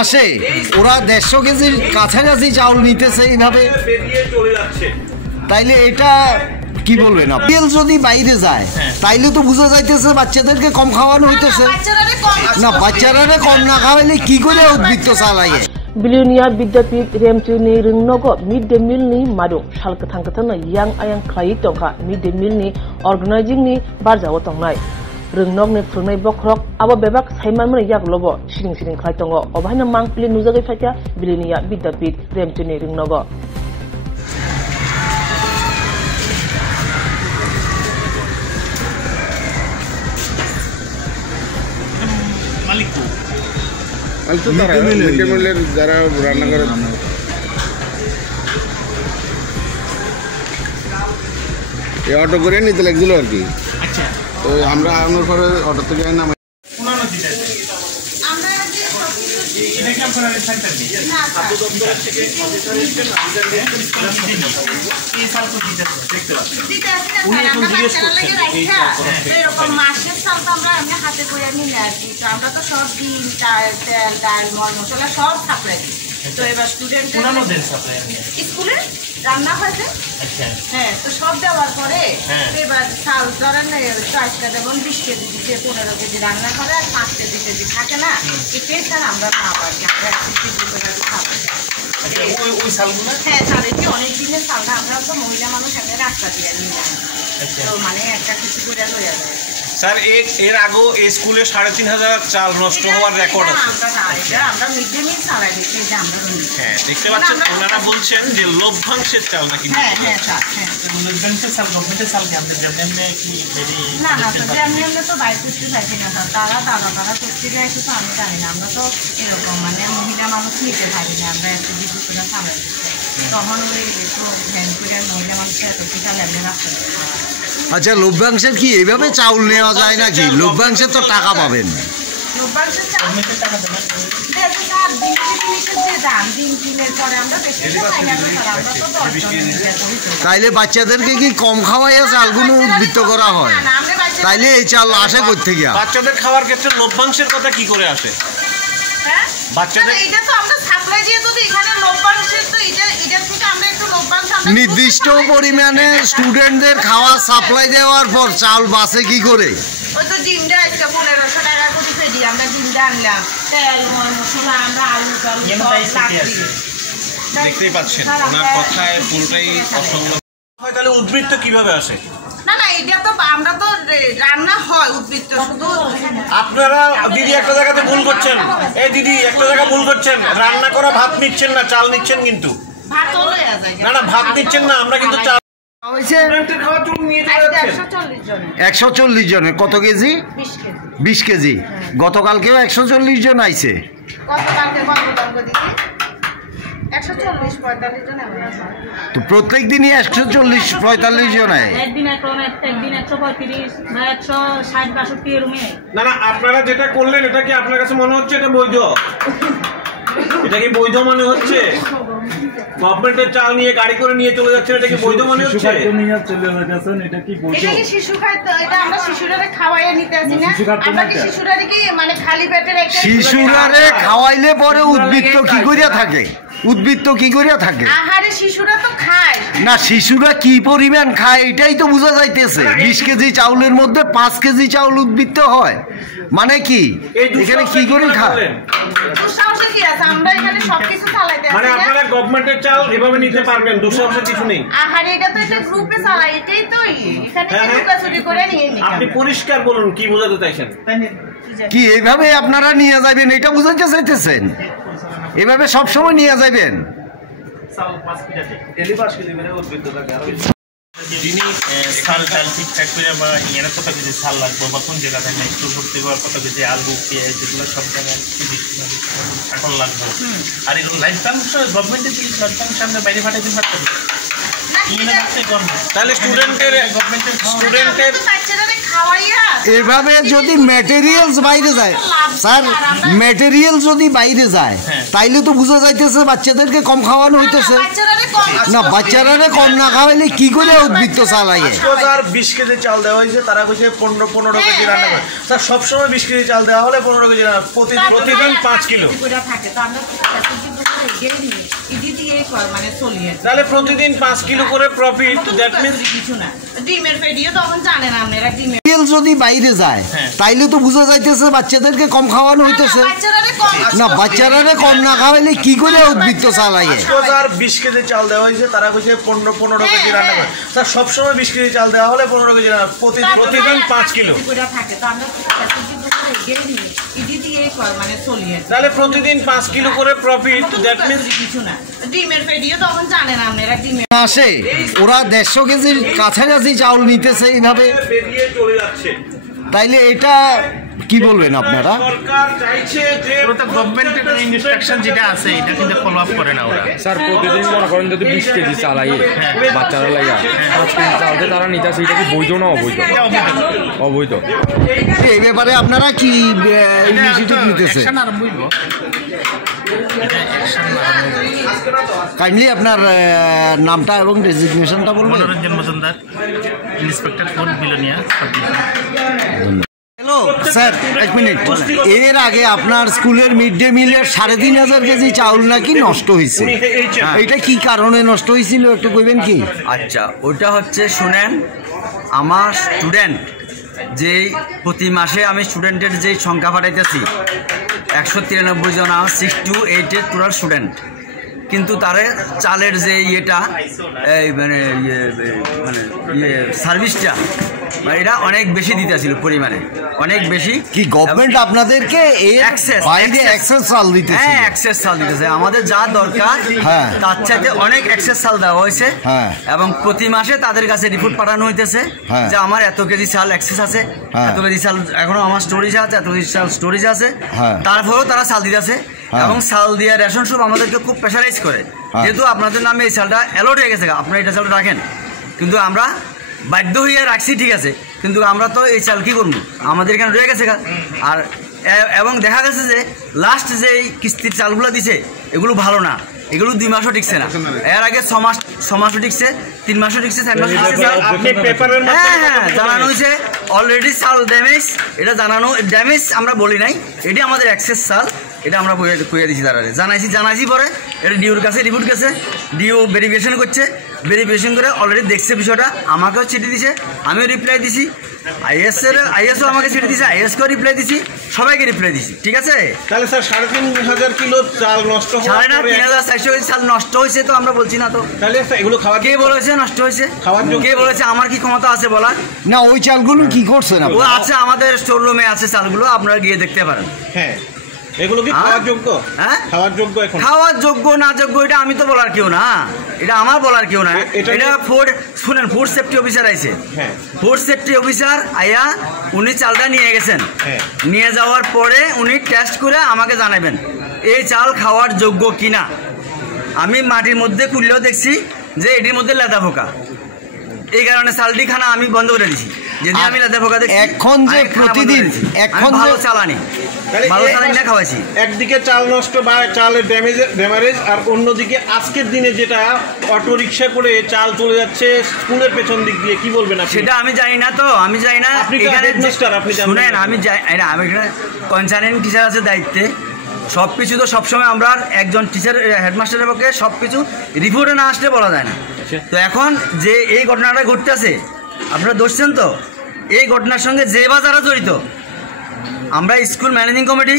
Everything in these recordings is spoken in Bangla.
আসে ওরা 150 কেজির কাছাকাছি চাউল নিতেছে এইভাবে তাইলে এটা কি বলবেন তেল যদি বাইরে যায় তাইলে তো বোঝা যাইতেছে বাচ্চাদেরকে কম খাওয়ানো হইতেছে না বাচ্চারা কম না খাওয়াইলে কি করে উদ্বৃত্ত চালায় बिलियनिया विद्यापीठ रेमचुनी रिंगनगो मिड डे मील नि मादुं सालकथां कथांनो yang ayang khlai tongkha mid day meal ni organizing ni barjawo tongnai ringnok ni phunai bokrok abo bebak saiman mani yak lobo siring siring khlai tongo obahina mangpli nujagai fatia बिलियनिया विद्यापीठ रेमचुनी रिंगनगो मालिकको যারা রান্না করে এই অটো করে নিতে লাগছিল আর কি। আচ্ছা তো আমরা আমার পরে অটো থেকে নামাই হাতে করে নিলে আর কি তো আমরা তো সব ডিম তেল ডাল মশলা সব সাপ্লাই দিই তো এবার স্টুডেন্ট স্কুলে রান্না হয় যে হ্যাঁ তো সব দেওয়ার পরে এবার চাল ধরেন 40টা যেমন 20 কেজি দিতে 15 কেজি রান্না করে আর 5 কেজি থাকে না এটাই স্যার আমরা খাবো আর কি আমরা 1 কেজি করে খাবো ওই চালগুলো হ্যাঁ চালের অনেক দিনের চালটা আমরা তো মহিলা মানুষ এখানে রাস্তা দিয়ে নিয়ে যাই তো মানে একটা কিছু করে লইয়া যায় স্যার এর আগেও এই স্কুলে 3500 চাল নষ্ট হওয়ার রেকর্ড আছে আমরা মিড ডে মিল চালাই দিচ্ছি যে আমরা হ্যাঁ দেখতে পাচ্ছেন ওনারা বলছেন যে লভ্যাংশের চাল নাকি হ্যাঁ হ্যাঁ স্যার হ্যাঁ লভ্যাংশের চাল গভর্নমেন্টের চাল কি আমরা যেমনি কি বেরি না না তো যেমনি তো বাইরে করতে চাইছি না তারা করতে যাইছে তো আমি জানি না আমরা তো এরকম মানে মহিলা মানুষ নিতে পারি না আমরা একটু বিদ্যুৎ করে চালাই দিচ্ছি তখন ওই একটু ভ্যান করে মহিলা মানুষের এত টিকা লাগবে রাখতে আচ্ছা লভ্যাংশের কি এইভাবে চাউল নেওয়া যায় নাকি লভ্যাংশের তো টাকা পাবেন তাইলে বাচ্চাদেরকে কি কম খাওয়াইয়া চালগুলো উদ্বৃত্ত করা হয় তাইলে এই চাল আসে কোথা থেকে বাচ্চাদের খাওয়ার ক্ষেত্রে লভ্যাংশের কথা কি করে আসে বাচ্চাদের এটা তো আমরা সাপ্লাই দিয়ে যদি এখানে লভ্যাংশের তো এটা থেকে আমরা একটু লভ্যাংশ নির্দিষ্ট পরিমাণে স্টুডেন্টদের খাওয়া সাপ্লাই দেওয়ার পর চাল বাসে কি করে ওই তো ডিমটা একটা 1500 টাকা করে ফেডি আমরা ডিমটা আনলাম তেল মশলা আমরা আলু দেখতেই পাচ্ছেন ওনার কথায় পুরোটাই অসম্ভব হয় তাহলে উদ্বৃত্ত কিভাবে আসে না না এটা তো আমরা তো রান্না হয় উদ্বৃত্ত শুধু আপনারা দিদি একটা জায়গাতে ভুল করছেন এই দিদি একটা জায়গা ভুল করছেন রান্না করা ভাত নিচ্ছেন না চাল নিচ্ছেন কিন্তু ভাত হয়ে যায় না না ভাত নিচ্ছেন না আমরা কিন্তু চাল হয়েছে 140 জনের কত কেজি 20 কেজি গতকালকেও 140 জন আইছে তো প্রত্যেক দিনই 140-45 জন আয় একদিন 135 বা 160-62 এরমে না না আপনারা যেটা করলেন এটা কি আপনার কাছে মনে হচ্ছে এটা বৈধ এটা কি বৈধ মনে হচ্ছে গভর্নমেন্টের চাল নিয়ে গাড়ি করে নিয়ে চলে যাচ্ছেন এটা কি বৈধ মনে হচ্ছে নিয়ে চলে যাচ্ছেন এটা কি বৈধ এটা কি শিশু খাদ্য এটা আমরা শিশুরারে খাওয়াইয়া নিতে আসি না আমরা কি শিশুরারে কি মানে খালি পেটের একটা শিশুরারে খাওয়াইলে পরে উদ্বৃত্ত কি করিয়া থাকে উদ্বৃত্ত কি করিয়া থাকে আহারে শিশুরা তো খায় না শিশুরা কি পরিমাণ খায় এটাই তো বোঝা যাইতেছে 20 কেজি চাউলের মধ্যে 5 কেজি চাউল উদ্বৃত্ত হয় মানে কি এখানে কি করে খায় দুঃসাহসে কি আছে আমরা এখানে সবকিছু চালাইতে আছি মানে আপনারা গভর্নমেন্টের চাল এভাবে নিতে পারবেন দুঃসাহসের কিছু নেই আহারে এটা তো একটা গ্রুপে চালাই এটাই তো এখানে লুকাচুরি করে নিয়ে নিই আপনি পরিষ্কার বলুন কি বোঝাতে চাইছেন কি এইভাবে আপনারা নিয়ে যাবেন এটা বুঝাতে চাইতেছেন এভাবে সব সময় নিয়ে যাবেন যিনি সাল ডাল ঠিকঠাক করে বা এর কত কেজি সাল লাগবে বা কোন জায়গা থেকে স্টোর করতে পারবো কত কেজি আলু পেঁয়াজ যেগুলো সব জায়গায় এখন লাগবে আর এগুলো লাইফ টাইম গভর্নমেন্টের কি লাইফ সামনে বাইরে পাঠাতে পারতেন তাহলে স্টুডেন্টের এভাবে যদি ম্যাটেরিয়ালস বাইরে যায়, স্যার ম্যাটেরিয়াল যদি বাইরে যায় তাইলে তো বোঝা যাইতেছে বাচ্চাদেরকে কম খাওয়ানো হইতেছে না। বাচ্চারা কম না খাওয়াইলে কি করে উদ্বৃত্ত চালাইয়ে? 20 কেজি চাল দেওয়া হয়েছে, তারা কইছে 15 কেজি রান্না করে। স্যার সবসময় 20 কেজি চাল দেওয়া হলে 15 কেজি রান্না, প্রতিদিন 5 কিলো তাহলে প্রতিদিন 5 কিলো করে প্রফিট। দ্যাট মিন্স কিছু না, ডিমের পেডিও তখন জানেন আপনারা, ডিমের যদি বাইরে যায় তাইলে তো বোঝা যাইতেছে বাচ্চাদেরকে কম খাওয়ানো হইতেছে না। বাচ্চারা কম না খাওয়াইলে কি করে উদ্বৃত্ত চালাইয়ে? 20 কেজি চাল দেওয়া হয়েছে, তারা কইছে 15 কেজি রান্না করে। স্যার সবসময় 20 কেজি চাল দেওয়া হলে 15 কেজি রান্না, প্রতিদিন 5 কিলো থাকে। তো আমরা তাহলে প্রতিদিন 5 কিলো করে প্রফিট। দ্যাট মিন্স কিছু না, ডিমের পেডিও তখন জানেন আপনারা, ডিমের আসে ওরা 150 কেজির কাছাকাছি চাউল নিতেছে এইভাবে বেরিয়ে চলে যাচ্ছে। তাইলে এটা কি বলবেন আপনারা? সরকার চাইছে যে গভর্নমেন্টের ইনস্ট্রাকশন যেটা আছে এটা কিন্তু ফলো আপ করে না ওরা। স্যার প্রতিদিন মনে করেন যদি 20 কেজি চাল আইয়ে বাচ্চারা লাইয়া 5 কেজি চালতে তারা নিতেছে, এটা কি বৈধ না অবৈধ? অবৈধ। এই ব্যাপারে আপনারা কি ইনিশিয়েটিভ নিতেছে? কাইন্ডলি আপনার নামটা এবং ডেজিগনেশনটা বলবেন। Manoranjan Majumdar, inspector court Belonia. Hello sir, এক মিনিট। এর আগে আপনার স্কুলের মিড ডে মিলের 3500 কেজি চাউল নাকি নষ্ট হয়েছে, এটা কি কারণে নষ্ট হয়েছিল একটু কইবেন কি? আচ্ছা, ওটা হচ্ছে শুনেন, আমার স্টুডেন্ট যেই প্রতি মাসে আমি স্টুডেন্টের যেই সংখ্যা পাঠাইতেছি 193 জন, 6 to 8 এর টোটাল স্টুডেন্ট, কিন্তু তারে চালের যে ইয়েটা এই মানে সার্ভিসটা এটা অনেক বেশি দিতেছিল, পরিমাণে অনেক বেশি। কি গভর্নমেন্ট আপনাদেরকে অ্যাক্সেস চাল দিতেছে? হ্যাঁ, অ্যাক্সেস চাল দিতেছে। আমাদের যা দরকার তার চাইতে অনেক অ্যাক্সেস চাল দেওয়া হয়েছে, এবং প্রতি মাসে তাদের কাছে রিপোর্ট পাঠানো হইতেছে যে আমার এত কেজি চাল অ্যাক্সেস আছে, এত কেজি চাল এখনো আমার স্টোরেজ আছে, এত কেজি চাল স্টোরেজ আছে। তারপরেও তারা চাল দিতেছে, এবং চাল দিয়ে রেশন শপ আমাদেরকে খুব প্রেশারাইজ করে, যেহেতু আপনাদের নামে এই চালটা অ্যালোট হয়ে গেছে, আপনারা এটা চালটা রাখেন। কিন্তু আমরা বাধ্য হইয়া রাখছি, ঠিক আছে, কিন্তু আমরা তো এই চাল কি করবো, আমাদের এখানে রয়ে গেছে। আর এবং দেখা গেছে যে লাস্ট যে কিস্তির চালগুলো দিছে এগুলো ভালো না, এগুলো 2 মাসও টিকছে না। এর আগে 6 মাসও টিকছে, 3 মাসও টিকছে, 4 মাসও টিকছে। হ্যাঁ, জানানো হয়েছে অলরেডি চাল ড্যামেজ, এটা জানানো ড্যামেজ আমরা বলি নাই, এটি আমাদের অ্যাক্সেস চাল, এটা আমরা কইয়া দিচ্ছি। তারা জানাইছি পরে এটা ডিওর কাছে রিপোর্ট গেছে, ডিও ভেরিফিকেশন করছে, ভেরিফিকেশন করে অলরেডি দেখছে বিষয়টা, আমাকেও চিঠি দিছে, আমিও রিপ্লাই দিছি, আইএসও আমাকে চিঠি দিছে, আইএসকেও রিপ্লাই দিছি, সবাইকে রিপ্লাই দিছি, ঠিক আছে। তাহলে স্যার 3500 কিলো চাল নষ্ট হওয়ার পরে 3400 কেজি চাল নষ্ট হয়েছে, তো আমরা বলছি না তো। তাহলে এগুলো খাওয়া কে বলেছে নষ্ট হয়েছে? কে বলেছে? আমার কি ক্ষমতা আছে বলার? না, ওই চালগুলো কি করছেন? ও আছে, আমাদের স্টোর রুমে আছে চালগুলো, আপনারা গিয়ে দেখতে পারেন। হ্যাঁ, এগুলো কি খাওয়ার যোগ্য? হ্যাঁ, খাওয়ার যোগ্য। এখন খাওয়ার যোগ্য না যোগ্য এটা আমি তো বলার কেউ না, এটা আমার বলার কেউ না। এটা শুনেন, ফুড সেফটি অফিসার আইছে, ফুড সেফটি অফিসার আইয়া উনি চালটা নিয়ে গেছেন, নিয়ে যাওয়ার পরে উনি টেস্ট করে আমাকে জানাবেন এই চাল খাওয়ার যোগ্য কিনা। আমি মাটির মধ্যে খুললেও দেখছি যে এটির মধ্যে লেদা পোকা, এই কারণে চালটি খানা আমি বন্ধ করে দিছি। যদি আমি লেদা পোকা দেখি, এখন যে প্রতিদিন ভালো চালানি, ভালো চালানি না খাওয়াইছি। একদিকে চাল নষ্ট বা চালের ড্যামেজ, আর অন্যদিকে আজকের দিনে যেটা অটো রিক্সা করে চাল চলে যাচ্ছে স্কুলের পেছন দিক দিয়ে, কি বলবেন আপনি? সেটা আমি জানি না, তো আমি জানি না। শুনেন, আমি এখানে কনসার্নিং টিচার আছে দায়িত্বে, সব কিছু তো সবসময় আমরা একজন টিচার হেডমাস্টারের পক্ষে সব কিছু রিপোর্টে না আসলে বলা যায় না। তো এখন যে এই ঘটনাটা ঘটতেছে, আপনারা ধরছেন তো, এই ঘটনার সঙ্গে যে বা যারা জড়িত, আমরা school managing committee,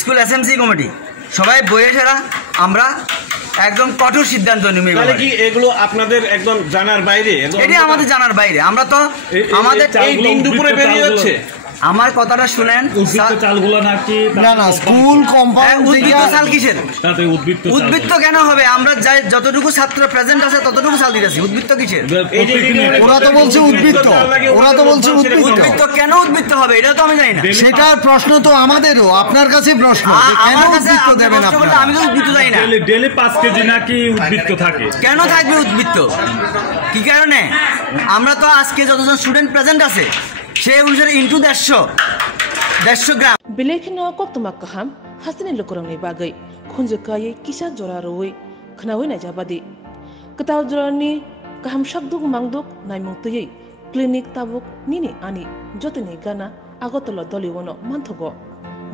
school SMC committee সবাই বইয়ে সেরা আমরা একদম কঠোর সিদ্ধান্ত নিই। কি এগুলো আপনাদের একদম জানার বাইরে? এটি আমাদের জানার বাইরে। আমরা তো আমাদের এই দিন দুপুরে বেরিয়ে যাচ্ছে। আমার কথাটা শুনেন, চালগুলো নাকি না স্কুল কম্পাউন্ড উদ্বৃত্ত চাল কিসের? উদ্বৃত্ত কেন হবে? আমরা যতটুকু ছাত্র প্রেজেন্ট আছে ততটুকু চাল দিতেছি, উদ্বৃত্ত কিসের? ওরা তো বলছে উদ্বৃত্ত, উদ্বৃত্ত কেন উদ্বৃত্ত হবে এটা তো আমি জানি না। সেটার প্রশ্ন তো আমাদেরও, আপনার কাছে প্রশ্ন, কেন উদ্বৃত্ত দেবেন আপনারা? আমি তো উদ্বৃত্ত জানি না। ডেইলি 5 কেজি নাকি উদ্বৃত্ত থাকে? কেন থাকবে উদ্বৃত্ত? কি কারণে? আমরা তো আজকে যতজন স্টুডেন্ট প্রেজেন্ট আছে সে অনুসারে into 150 gram Belekino koktuma kaham hasini lokorangni bagai khunjukai kisa jora roi khnawai na jabadi ketaw jorani kaham shakduk mangduk naimungtui clinic tabuk nini ani jotini gana agotolo doliwono manthogo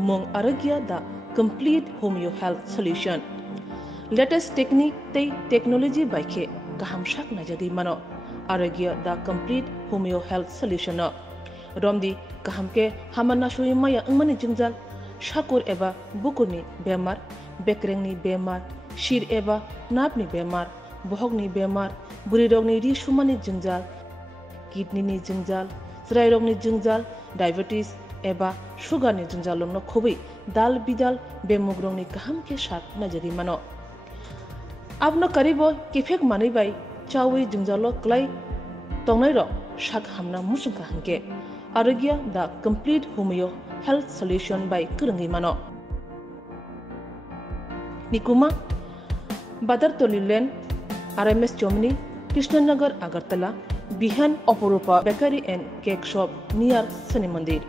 mong aragya da complete homeo health solution latest technique tei technology baikhe kaham shak na jadi mano aragya da complete homeo health solution Romdi kahamke hamana shui maya angmani jingjal shakur eba bukurni bemar bekrengni bemar shir eba napni bemar bohogni bemar burirogni ri shumani jingjal kidney ni jingjal srairogni jingjal diabetes eba sugar ni jingjal lomno khobi dal bidal bemugrongni kahamke shak najari mano abno karibo kifek mani bai chawi jingjalo klai tongnai ro shak hamna musungka hanke Aragya the complete homeo health solution by Kurangi Mano. Nikuma Badar Tolilen RMS Chomni Krishnanagar Agartala Bihan Oporupa Bakery and Cake Shop near Sani Mandir.